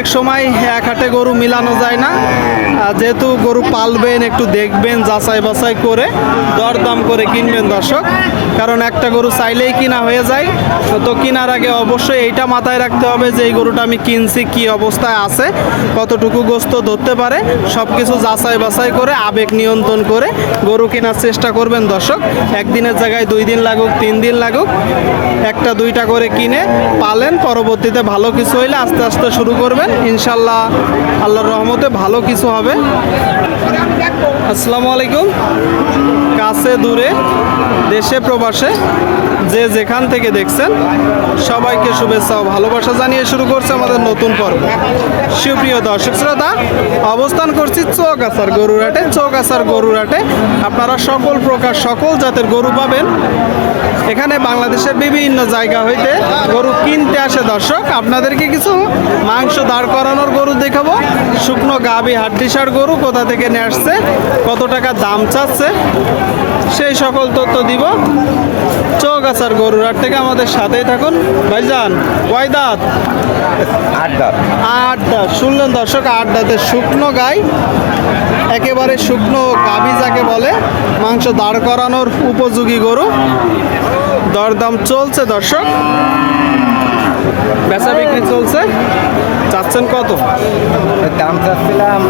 অনেক সময় এক হাটে গরু মিলানো যায় না, যেহেতু গরু পালবেন একটু দেখবেন, যাচাই বাছাই করে দরদাম করে কিনবেন দর্শক, কারণ একটা গরু চাইলেই কিনা হয়ে যায়। তো কেনার আগে অবশ্যই এইটা মাথায় রাখতে হবে যে এই গরুটা আমি কিনছি কি অবস্থায় আছে, কতটুকু গোস্ত ধরতে পারে, সব কিছু যাচাই বাছাই করে আবেগ নিয়ন্ত্রণ করে গরু কেনার চেষ্টা করবেন দর্শক। একদিনের জায়গায় 2 দিন লাগুক 3 দিন লাগুক, একটা দুইটা করে কিনে পালেন, পরবর্তীতে ভালো কিছু হইলে আস্তে আস্তে শুরু করবেন, ইনশাল্লাহ আল্লাহর রহমতে ভালো কিছু হবে। আসসালামু আলাইকুম। কাছে দূরে দেশে প্রবাসে যে যেখান থেকে দেখছেন সবাইকে শুভেচ্ছা ও ভালোবাসা জানিয়ে শুরু করছে আমাদের নতুন পর্ব। সুপ্রিয় দর্শক শ্রোতা, অবস্থান করছি চৌগাছার গরুরহাটে। চৌগাছার গরুরহাটে আপনারা সকল প্রকার সকল জাতের গরু পাবেন। এখানে বাংলাদেশের বিভিন্ন জায়গা হইতে গরু কিনতে আসে দর্শক। আপনাদেরকে কিছু মাংস দাঁড় করানোর গরু দেখাবো, শুকনো গাভী হাড্ডিসার গরু কোথা থেকে নিয়ে আসছে, কত টাকা দাম চাচ্ছে, সেই সকল তথ্য দিব। চৌগাছার গরুরহাট থেকে আমাদের সাথেই থাকুন। ভাইজান কয় দাঁত? 8 দাঁত। 8 দাঁত। শুনলেন দর্শক, 8 দাঁতের শুকনো গাই, একেবারে শুকনো গাভী যাকে বলে, মাংস দাঁড় করানোর উপযোগী গরু। দরদাম চলছে দর্শক, বেচা বিক্রি চলছে। চাচ্ছেন কত? দাম চাচ্ছিলাম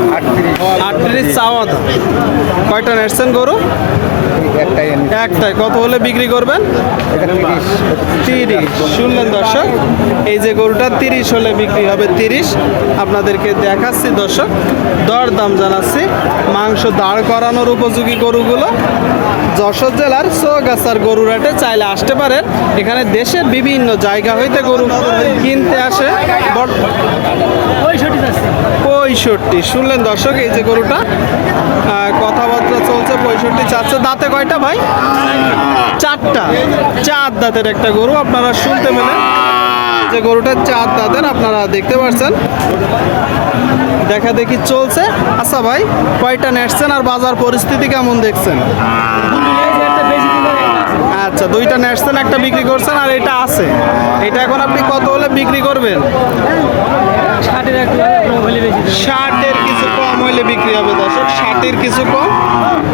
38 চাওয়া দাম। কয়টা নেটছেন গরু? একটাই। কত হলে বিক্রি করবেন? 30। শুনলেন দর্শক, এই যে গরুটা 30 হলে বিক্রি হবে। 30 আপনাদেরকে দেখাচ্ছি দর্শক, দরদাম জানাচ্ছি। মাংস দাঁড় করানোর উপযোগী গরুগুলো যশোর জেলার চৌগাছার গরুরহাটে চাইলে আসতে পারেন। এখানে দেশের বিভিন্ন জায়গা হইতে গরু কিনতে আসে। 65 শুনলেন দর্শক, এই যে গরুটা কথাবার্তা চলছে। 65 চাচ্ছে। দাঁতে কয়টা ভাই? 4টা। 4 দাঁতের একটা গরু আপনারা শুনতে পেলেন, যে গরুটা 4 দাঁতের আপনারা দেখতে পাচ্ছেন। দেখা দেখি চলছে। আচ্ছা ভাই, কয়টা নেটছেন আর বাজার পরিস্থিতি কেমন দেখছেন? আচ্ছা, 2টা নেটছেন, একটা বিক্রি করছেন, আর এটা আছে। এটা এখন আপনি কত হলে বিক্রি করবেন? 60-এর কিছু কম হইলে বিক্রি হবে দর্শক। 60-এর কিছু কম।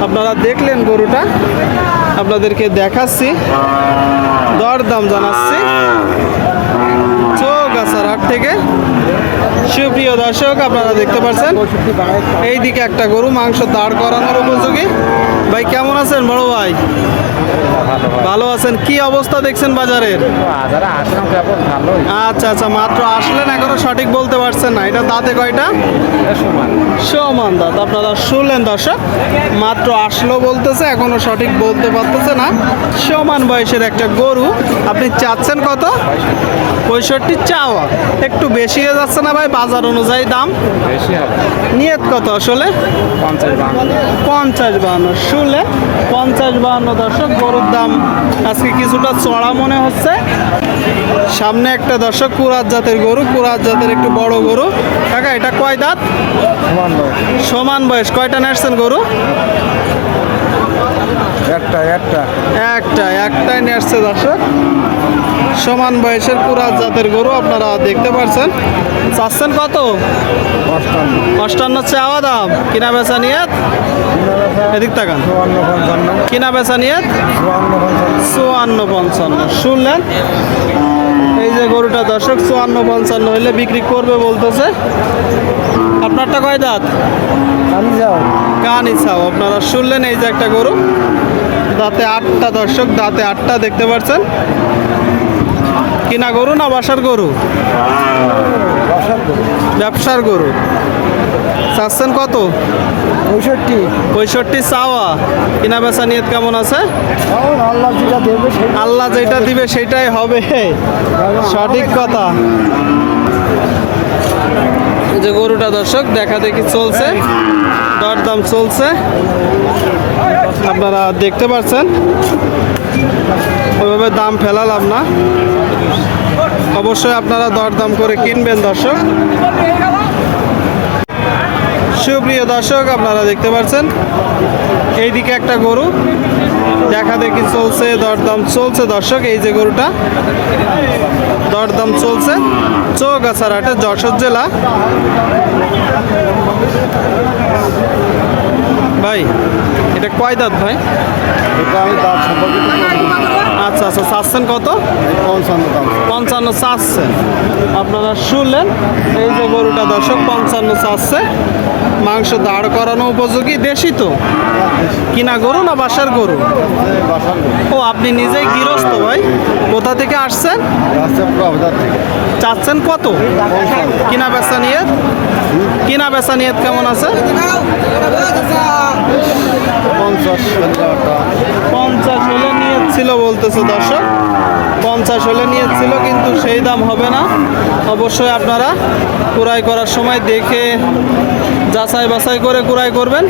আপনারা দেখলেন গরুটা, আপনাদেরকে দেখাচ্ছি, দরদাম জানাচ্ছি চৌগাছার হাট থেকে। সুপ্রিয় দর্শক, আপনারা দেখতে পাচ্ছেন এইদিকে একটা গরু মাংস দাঁড় করানোর উপযোগী। ভাই কেমন আছেন বড় ভাই? ভালো আছেন। কি অবস্থা দেখছেন বাজারের? আচ্ছা আচ্ছা, মাত্র আসলেন, এখনো সঠিক বলতে পারছেন না। এটা দাঁতে কয়টা? সমান দাঁত। আপনারা শুনলেন দর্শক, মাত্র আসলো বলতেছে, এখনো সঠিক বলতে পারতেছে না। সমান বয়সের একটা গরু। আপনি চাচ্ছেন কত? 65 চাওয়া। একটু বেশি হয়ে যাচ্ছে না ভাই বাজার অনুযায়ী দাম? নিয়ত কত আসলে? 50-52। শুনলে 50-52 দর্শক, গরুর দাম আজকে কিছুটা চড়া মনে হচ্ছে। সামনে একটা দর্শক কুরাত জাতের গরু, কুরাত জাতের একটু বড় গরু। কাকা এটা কয় দাঁত? সমান বয়স। কয়টা নেটছেন গরু? একটাই নেটছে দর্শক। সমান বয়সের কুরাত জাতের গরু আপনারা দেখতে পাচ্ছেন। চাচ্ছেন কত? 58 চাওয়া দাম। কিনা বেচা নিয়ত? এদিক তাকান। কিনা বেচা নিয়ত 54-55। শুনলেন, এই যে গরুটা দর্শক 54-55 হইলে বিক্রি করবে বলতেছে। আপনারটা কয় দাঁত? কানি চাও। আপনারা শুনলেন, এই যে একটা গরু, দাঁতে 8টা দর্শক, দাঁতে 8টা দেখতে পাচ্ছেন। কিনা গরু না বাসার গরু? ব্যবসার গরু। চাচ্ছেন কত? 65 চাওয়া। কিনা বেচা নিয়ত কেমন আছে? আল্লাহ যেটা দিবে সেটাই হবে, সঠিক কথা। যে গরুটা দর্শক দেখা দেখি চলছে, দরদাম চলছে, আপনারা দেখতে পাচ্ছেন। ওইভাবে দাম ফেলালাম না, অবশ্যই আপনারা দরদাম করে কিনবেন দর্শক। সুপ্রিয় দর্শক, আপনারা দেখতে পাচ্ছেন এইদিকে একটা গরু দেখা দেখি চলছে, দরদাম চলছে দর্শক। এই যে গরুটা দরদাম চলছে চৌগাছার হাটে, যশোর জেলা। ভাই এটা কয় দাঁত ভাই? এটা আমি দাম সম্পর্কে আচ্ছা আচ্ছা, চাচ্ছেন কত? 55 দাম। 55 চাচ্ছেন। আপনারা শুনলেন, এই যে গরুটা দর্শক 55 চাচ্ছে। মাংস দাঁড় করানো উপযোগী। দেশি তো? কিনা গরু না বাসার গরু? বাসার ও আপনি নিজেই গৃহস্থ ভাই? কোথা থেকে আসছেন? বাজার থেকে চাচ্ছেন কত? কিনা বেচা নিয়ে? কিনা বেচা নিয়ে কেমন আছে? 50 হলে নিয়েছিল বলতেছে দর্শক। 50 হলে নিয়েছিল, কিন্তু সেই দাম হবে না। অবশ্যই আপনারা ক্রয় করার সময় দেখে যাচাই বাছাই করে ক্রয় করবেন।